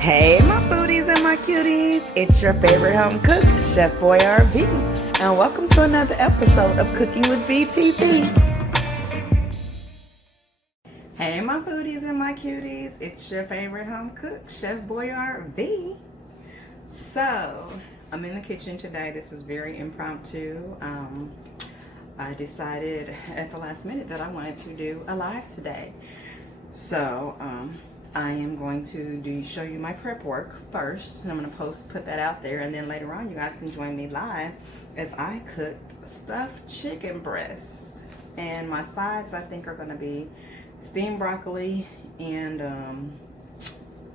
Hey, my foodies and my cuties. It's your favorite home cook, Chef Boy RV, and welcome to another episode of Cooking with BTV. Hey, my foodies and my cuties. It's your favorite home cook, Chef Boy RV. So, I'm in the kitchen today. This is very impromptu. I decided at the last minute that I wanted to do a live today. So, I am going to show you my prep work first, and I'm going to put that out there, and then later on you guys can join me live as I cook stuffed chicken breasts. And my sides I think are going to be steamed broccoli and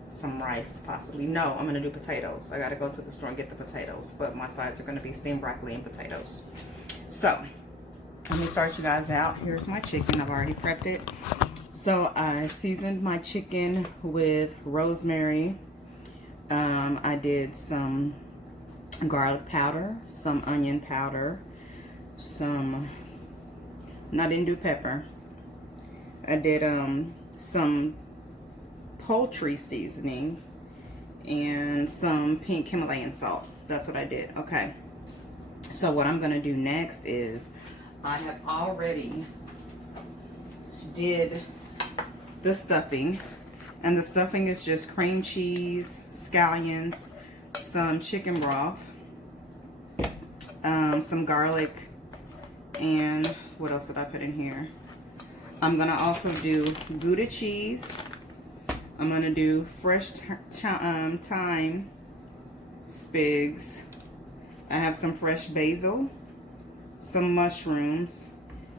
some rice possibly. No, I'm going to do potatoes. I got to go to the store and get the potatoes, but my sides are going to be steamed broccoli and potatoes. So let me start you guys out. Here's my chicken. I've already prepped it. So I seasoned my chicken with rosemary. I did some garlic powder, some onion powder, I didn't do pepper. I did some poultry seasoning and some pink Himalayan salt. That's what I did. Okay. So what I'm going to do next is I have already did the stuffing, and the stuffing is just cream cheese, scallions, some chicken broth, some garlic, and what else did I put in here? I'm gonna also do Gouda cheese. I'm gonna do fresh thyme spigs. I have some fresh basil, some mushrooms,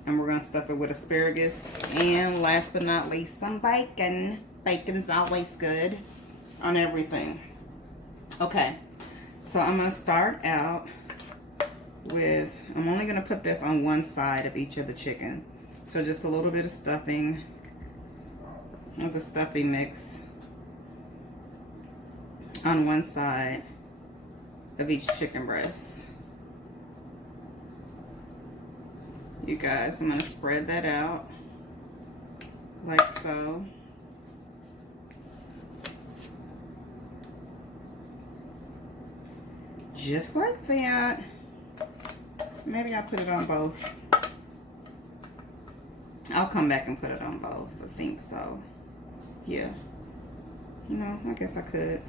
and we're going to stuff it with asparagus. And last but not least, some bacon. Bacon's always good on everything. Okay, so I'm going to start out with, I'm only going to put this on one side of each of the chicken. So just a little bit of stuffing of the stuffing mix on one side of each chicken breast. You guys, I'm going to spread that out like so. Just like that. Maybe I'll put it on both. I'll come back and put it on both. I think so. Yeah. No, I guess I could.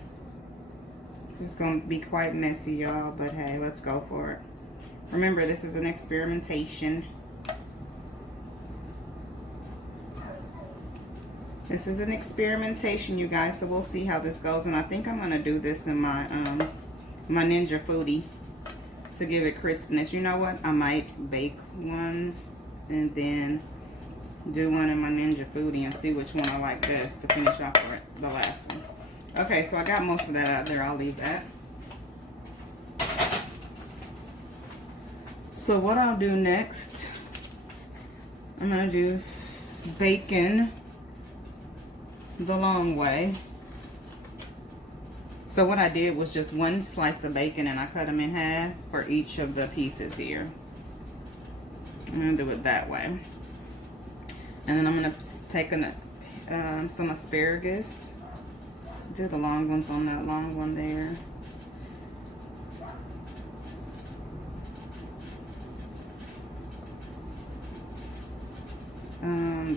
This is going to be quite messy, y'all, but hey, let's go for it. Remember, this is an experimentation. This is an experimentation, you guys, so we'll see how this goes. And I think I'm going to do this in my my Ninja Foodie to give it crispness. You know what? I might bake one and then do one in my Ninja Foodie and see which one I like best to finish off the last one. Okay, so I got most of that out there. I'll leave that. So what I'll do next, I'm going to do bacon the long way. So what I did was just one slice of bacon, and I cut them in half for each of the pieces here. I'm going to do it that way. And then I'm going to take some asparagus. Do the long ones on that long one there.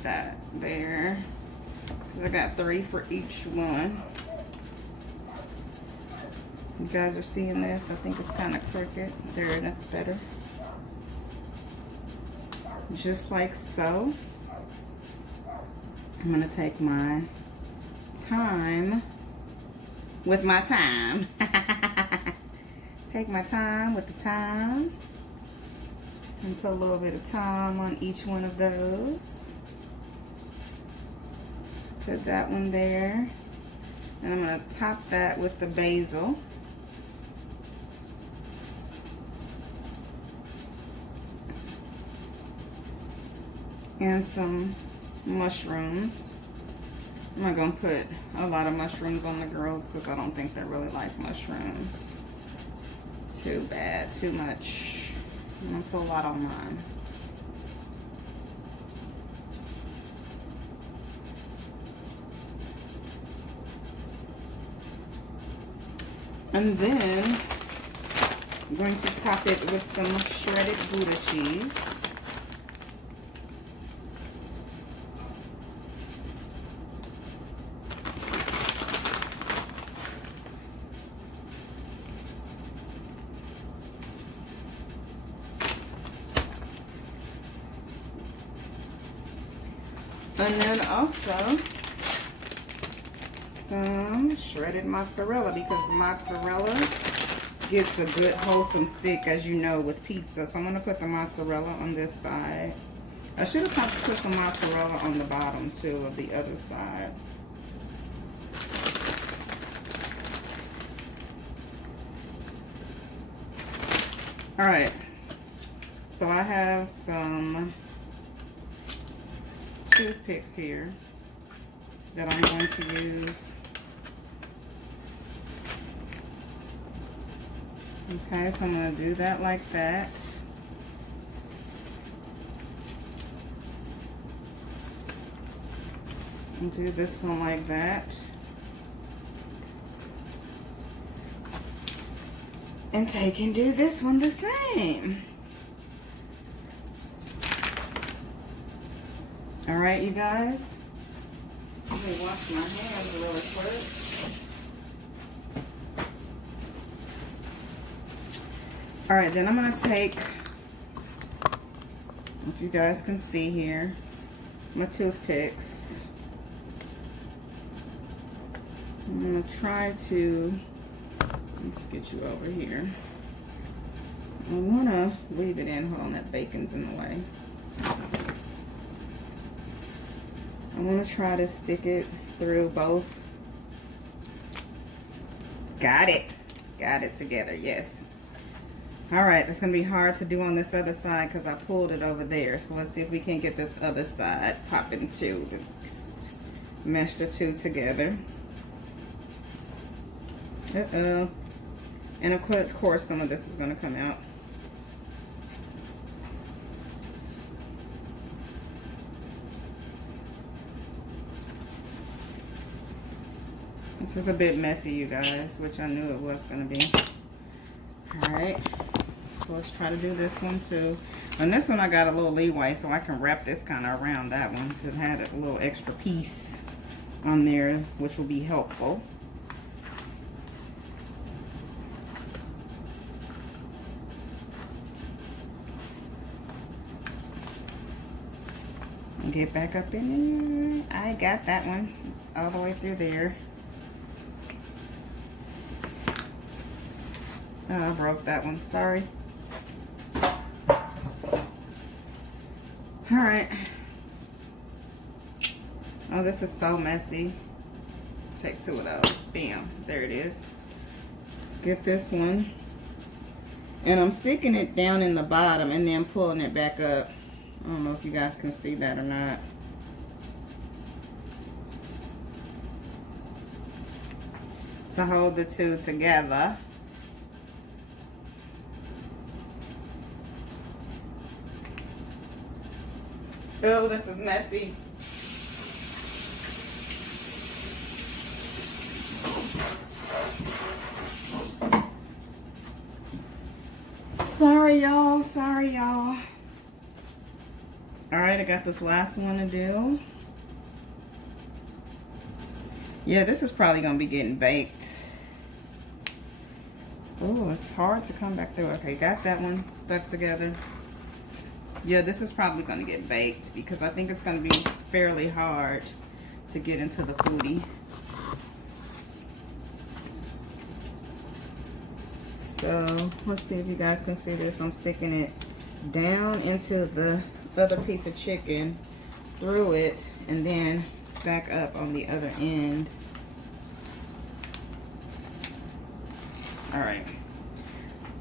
That there. I got 3 for each one. You guys are seeing this? I think it's kind of crooked. There, that's better. Just like so. I'm going to take my time with my time. Take my time with the time. And put a little bit of thyme on each one of those. Put that one there. And I'm going to top that with the basil. And some mushrooms. I'm not going to put a lot of mushrooms on the girls because I don't think they really like mushrooms. Too bad, too much. I'm going to put a lot on mine. And then I'm going to top it with some shredded Gouda cheese. And then also some shredded mozzarella, because mozzarella gets a good wholesome stick, as you know, with pizza. So I'm going to put the mozzarella on this side. I should have put some mozzarella on the bottom too of the other side. Alright, so I have some toothpicks here that I'm going to use. Okay, so I'm going to do that like that. And do this one like that. And take and do this one the same. All right, you guys. Let me wash my hands really quick. All right, then I'm gonna take, if you guys can see here, my toothpicks. I'm gonna try to, let's get you over here. I wanna weave it in. Hold on, that bacon's in the way. I want to try to stick it through both. Got it. Got it together, yes. All right, that's going to be hard to do on this other side because I pulled it over there. So let's see if we can get this other side popping too. Mesh the two together. Uh-oh. And of course, some of this is going to come out. This is a bit messy, you guys, which I knew it was going to be. Alright, so let's try to do this one too. On this one I got a little leeway, so I can wrap this kind of around that one, because it had a little extra piece on there, which will be helpful. And get back up in there. I got that one. It's all the way through there. Oh, I broke that one. Sorry. Alright. Oh, this is so messy. Take two of those. Bam. There it is. Get this one. And I'm sticking it down in the bottom and then pulling it back up. I don't know if you guys can see that or not. To hold the two together. Oh, this is messy. Sorry, y'all. Sorry, y'all. Alright, I got this last one to do. Yeah, this is probably going to be getting baked. Oh, it's hard to come back through. Okay, got that one stuck together. Yeah, this is probably going to get baked because I think it's going to be fairly hard to get into the foodie. So, let's see if you guys can see this. I'm sticking it down into the other piece of chicken, through it, and then back up on the other end. Alright.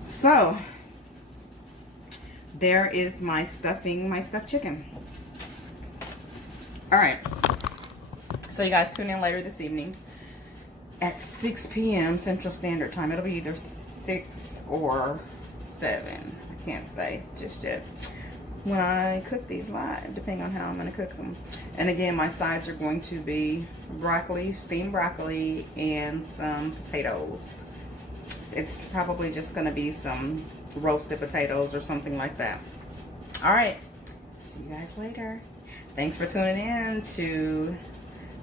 So, there is my stuffing, my stuffed chicken. Alright. So you guys tune in later this evening at 6 p.m. Central Standard Time. It'll be either 6 or 7. I can't say just yet. When I cook these live, depending on how I'm going to cook them. And again, my sides are going to be broccoli, steamed broccoli, and some potatoes. It's probably just gonna be some roasted potatoes or something like that. All right, see you guys later. Thanks for tuning in to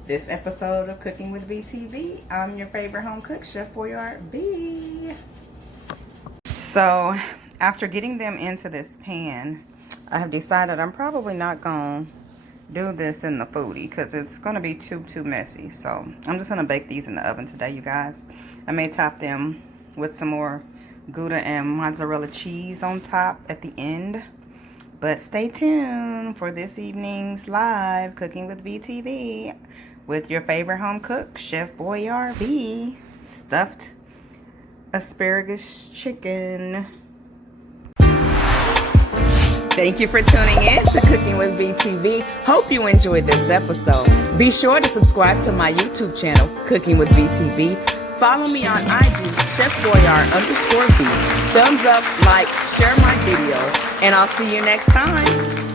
this episode of Cooking with BTV. I'm your favorite home cook, Chef Boyardee. So after getting them into this pan, I have decided I'm probably not gonna do this in the foodie because it's gonna be too messy. So I'm just gonna bake these in the oven today, you guys. I may top them with some more Gouda and mozzarella cheese on top at the end. But stay tuned for this evening's live Cooking with BTV with your favorite home cook, Chef Boyardee. Stuffed asparagus chicken. Thank you for tuning in to Cooking with BTV. Hope you enjoyed this episode. Be sure to subscribe to my YouTube channel, Cooking with BTV. Follow me on IG, Chef Boyard_B. Thumbs up, like, share my videos, and I'll see you next time.